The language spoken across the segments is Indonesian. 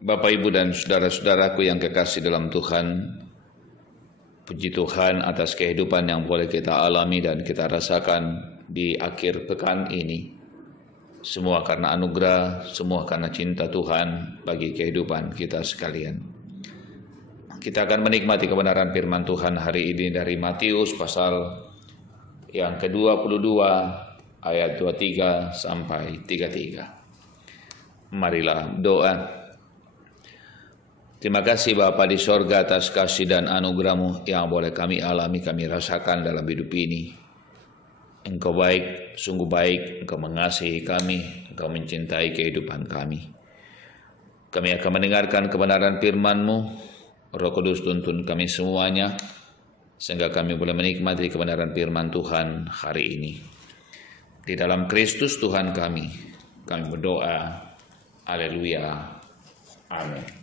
Bapak, Ibu, dan saudara-saudaraku yang kekasih dalam Tuhan, puji Tuhan atas kehidupan yang boleh kita alami dan kita rasakan di akhir pekan ini. Semua karena anugerah, semua karena cinta Tuhan bagi kehidupan kita sekalian. Kita akan menikmati kebenaran firman Tuhan hari ini dari Matius pasal yang ke-22 ayat 23 sampai 33. Marilah doa. Terima kasih Bapa di sorga atas kasih dan anugerah-Mu yang boleh kami alami, kami rasakan dalam hidup ini. Engkau baik, sungguh baik, Engkau mengasihi kami, Engkau mencintai kehidupan kami. Kami akan mendengarkan kebenaran firman-Mu, Roh Kudus tuntun kami semuanya, sehingga kami boleh menikmati kebenaran firman Tuhan hari ini. Di dalam Kristus Tuhan kami berdoa. Haleluya. Amin.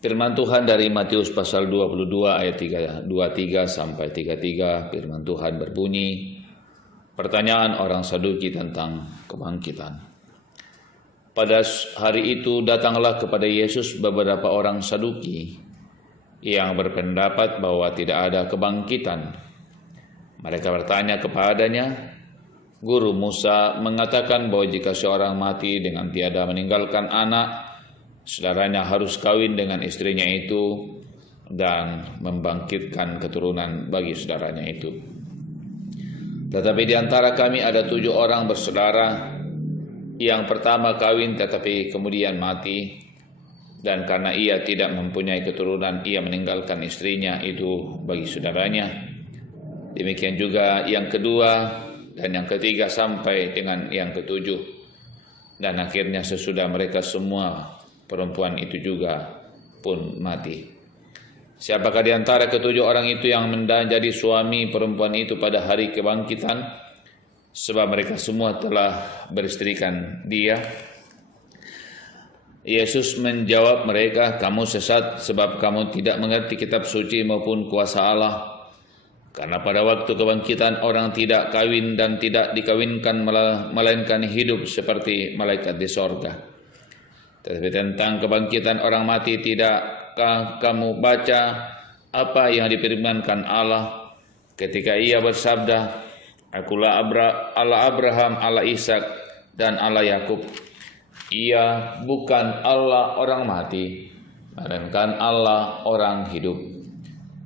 Firman Tuhan dari Matius pasal 22 ayat 23 sampai 33. Firman Tuhan berbunyi, pertanyaan orang Saduki tentang kebangkitan. Pada hari itu datanglah kepada Yesus beberapa orang Saduki yang berpendapat bahwa tidak ada kebangkitan. Mereka bertanya kepadanya, Guru, Musa mengatakan bahwa jika seorang mati dengan tiada meninggalkan anak, saudaranya harus kawin dengan istrinya itu dan membangkitkan keturunan bagi saudaranya itu. Tetapi di antara kami ada 7 orang bersaudara. Yang pertama kawin tetapi kemudian mati, dan karena ia tidak mempunyai keturunan, ia meninggalkan istrinya itu bagi saudaranya. Demikian juga yang kedua dan yang ketiga sampai dengan yang ke-7. Dan akhirnya sesudah mereka semua, perempuan itu juga pun mati. Siapakah di antara ke-7 orang itu yang menjadi suami perempuan itu pada hari kebangkitan? Sebab mereka semua telah beristrikan dia. Yesus menjawab mereka, kamu sesat sebab kamu tidak mengerti kitab suci maupun kuasa Allah. Karena pada waktu kebangkitan orang tidak kawin dan tidak dikawinkan, melainkan hidup seperti malaikat di sorga. Tetapi tentang kebangkitan orang mati, tidakkah kamu baca apa yang difirmankan Allah ketika ia bersabda, Akulah Allah Abraham, Allah Ishak, dan Allah Yakub. Ia bukan Allah orang mati, melainkan Allah orang hidup.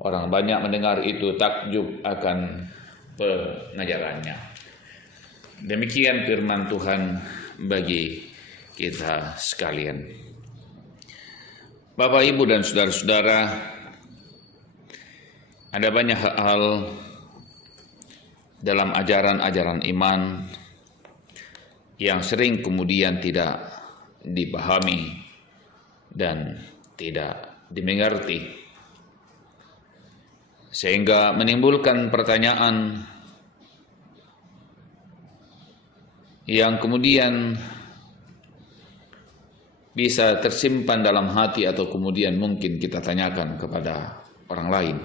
Orang banyak mendengar itu takjub akan pengajarannya. Demikian firman Tuhan bagi kita sekalian. Bapak, Ibu, dan saudara-saudara, ada banyak hal dalam ajaran-ajaran iman yang sering kemudian tidak dipahami dan tidak dimengerti, sehingga menimbulkan pertanyaan yang kemudian bisa tersimpan dalam hati atau kemudian mungkin kita tanyakan kepada orang lain.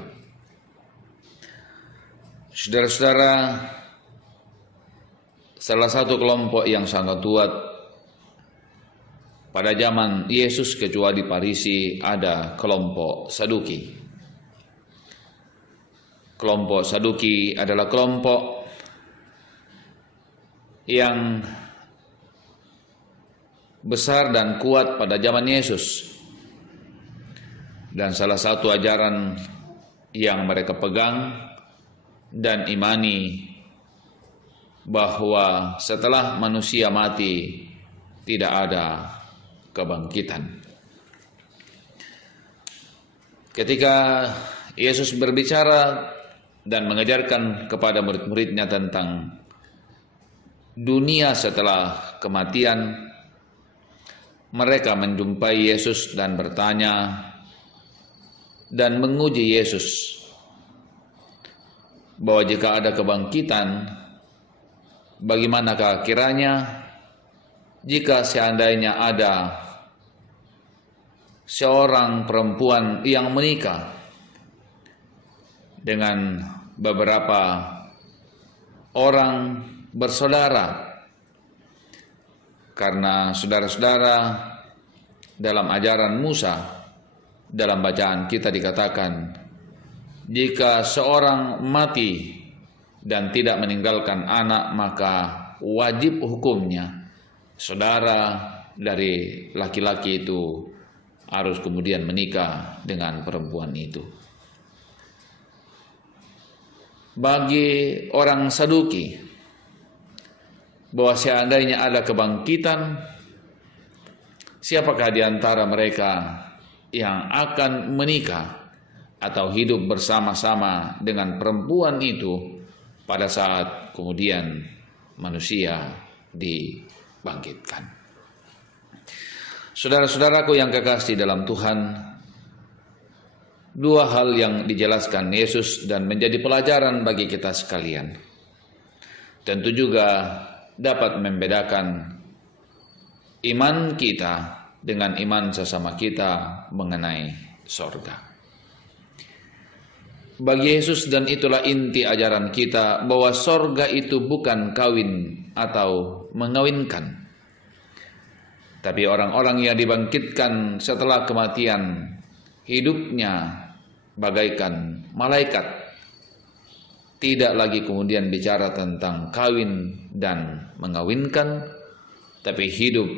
Saudara-saudara, salah satu kelompok yang sangat kuat pada zaman Yesus kecuali Farisi ada kelompok Saduki. Kelompok Saduki adalah kelompok yang besar dan kuat pada zaman Yesus. Dan salah satu ajaran yang mereka pegang dan imani bahwa setelah manusia mati tidak ada kebangkitan. Ketika Yesus berbicara dan mengajarkan kepada murid-muridnya tentang dunia setelah kematian, mereka menjumpai Yesus dan bertanya dan menguji Yesus bahwa jika ada kebangkitan, bagaimanakah kiranya jika seandainya ada seorang perempuan yang menikah dengan beberapa orang bersaudara, karena saudara-saudara dalam ajaran Musa, dalam bacaan kita dikatakan, jika seorang mati dan tidak meninggalkan anak, maka wajib hukumnya saudara dari laki-laki itu harus kemudian menikah dengan perempuan itu. Bagi orang Saduki, bahwa seandainya ada kebangkitan, siapakah di antara mereka yang akan menikah atau hidup bersama-sama dengan perempuan itu pada saat kemudian manusia dibangkitkan? Saudara-saudaraku yang kekasih dalam Tuhan, dua hal yang dijelaskan Yesus dan menjadi pelajaran bagi kita sekalian, tentu juga dapat membedakan iman kita dengan iman sesama kita mengenai sorga. Bagi Yesus, dan itulah inti ajaran kita, bahwa sorga itu bukan kawin atau mengawinkan, tapi orang-orang yang dibangkitkan setelah kematian, hidupnya bagaikan malaikat, tidak lagi kemudian bicara tentang kawin dan mengawinkan, tapi hidup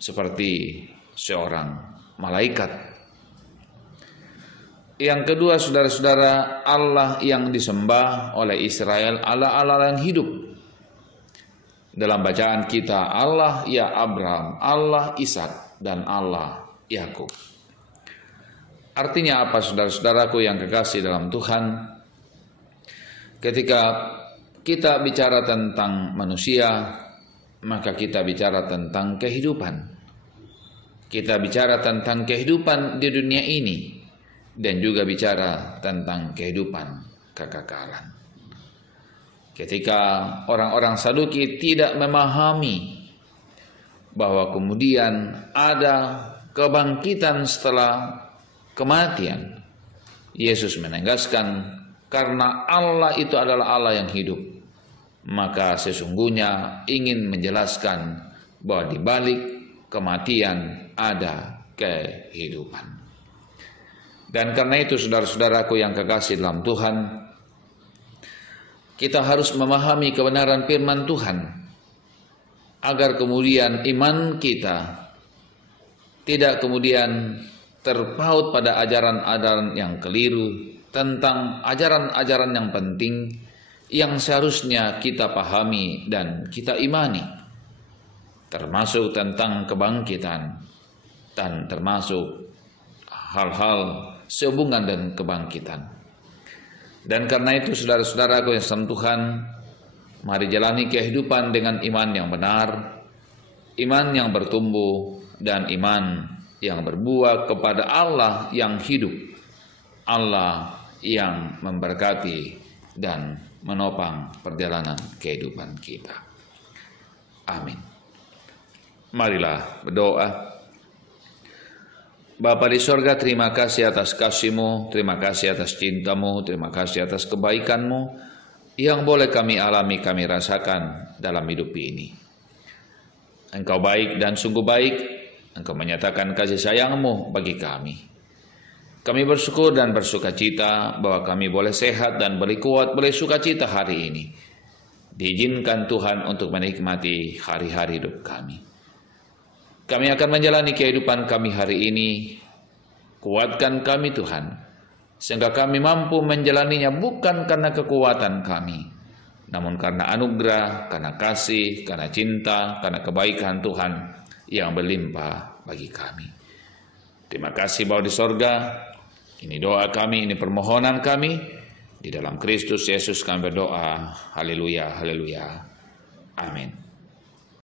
seperti seorang malaikat. Yang kedua, saudara-saudara, Allah yang disembah oleh Israel, Allah yang hidup. Dalam bacaan kita, Allah ya Abraham, Allah Ishak, dan Allah Yakub. Artinya apa, saudara-saudaraku yang kekasih dalam Tuhan? Ketika kita bicara tentang manusia, maka kita bicara tentang kehidupan. Kita bicara tentang kehidupan di dunia ini, dan juga bicara tentang kehidupan kekekalan. Ketika orang-orang Saduki tidak memahami bahwa kemudian ada kebangkitan setelah kematian, Yesus menegaskan, karena Allah itu adalah Allah yang hidup, maka sesungguhnya ingin menjelaskan bahwa di balik kematian ada kehidupan. Dan karena itu, saudara-saudaraku yang kekasih dalam Tuhan, kita harus memahami kebenaran firman Tuhan, agar kemudian iman kita tidak kemudian terpaut pada ajaran-ajaran yang keliru tentang ajaran-ajaran yang penting yang seharusnya kita pahami dan kita imani, termasuk tentang kebangkitan dan termasuk hal-hal sehubungan dengan kebangkitan. Dan karena itu, saudara-saudaraku yang dalam Tuhan, mari jalani kehidupan dengan iman yang benar, iman yang bertumbuh, dan iman yang berbuah kepada Allah yang hidup, Allah yang memberkati dan menopang perjalanan kehidupan kita. Amin. Marilah berdoa. Bapa di sorga, terima kasih atas kasih-Mu, terima kasih atas cinta-Mu, terima kasih atas kebaikan-Mu yang boleh kami alami, kami rasakan dalam hidup ini. Engkau baik dan sungguh baik, Engkau menyatakan kasih sayang-Mu bagi kami. Kami bersyukur dan bersuka cita bahwa kami boleh sehat dan boleh kuat, boleh sukacita hari ini. Diizinkan Tuhan untuk menikmati hari-hari hidup kami. Kami akan menjalani kehidupan kami hari ini. Kuatkan kami Tuhan, sehingga kami mampu menjalaninya bukan karena kekuatan kami, namun karena anugerah, karena kasih, karena cinta, karena kebaikan Tuhan yang berlimpah bagi kami. Terima kasih Bapa di sorga. Ini doa kami, ini permohonan kami. Di dalam Kristus Yesus kami berdoa. Haleluya, haleluya. Amin.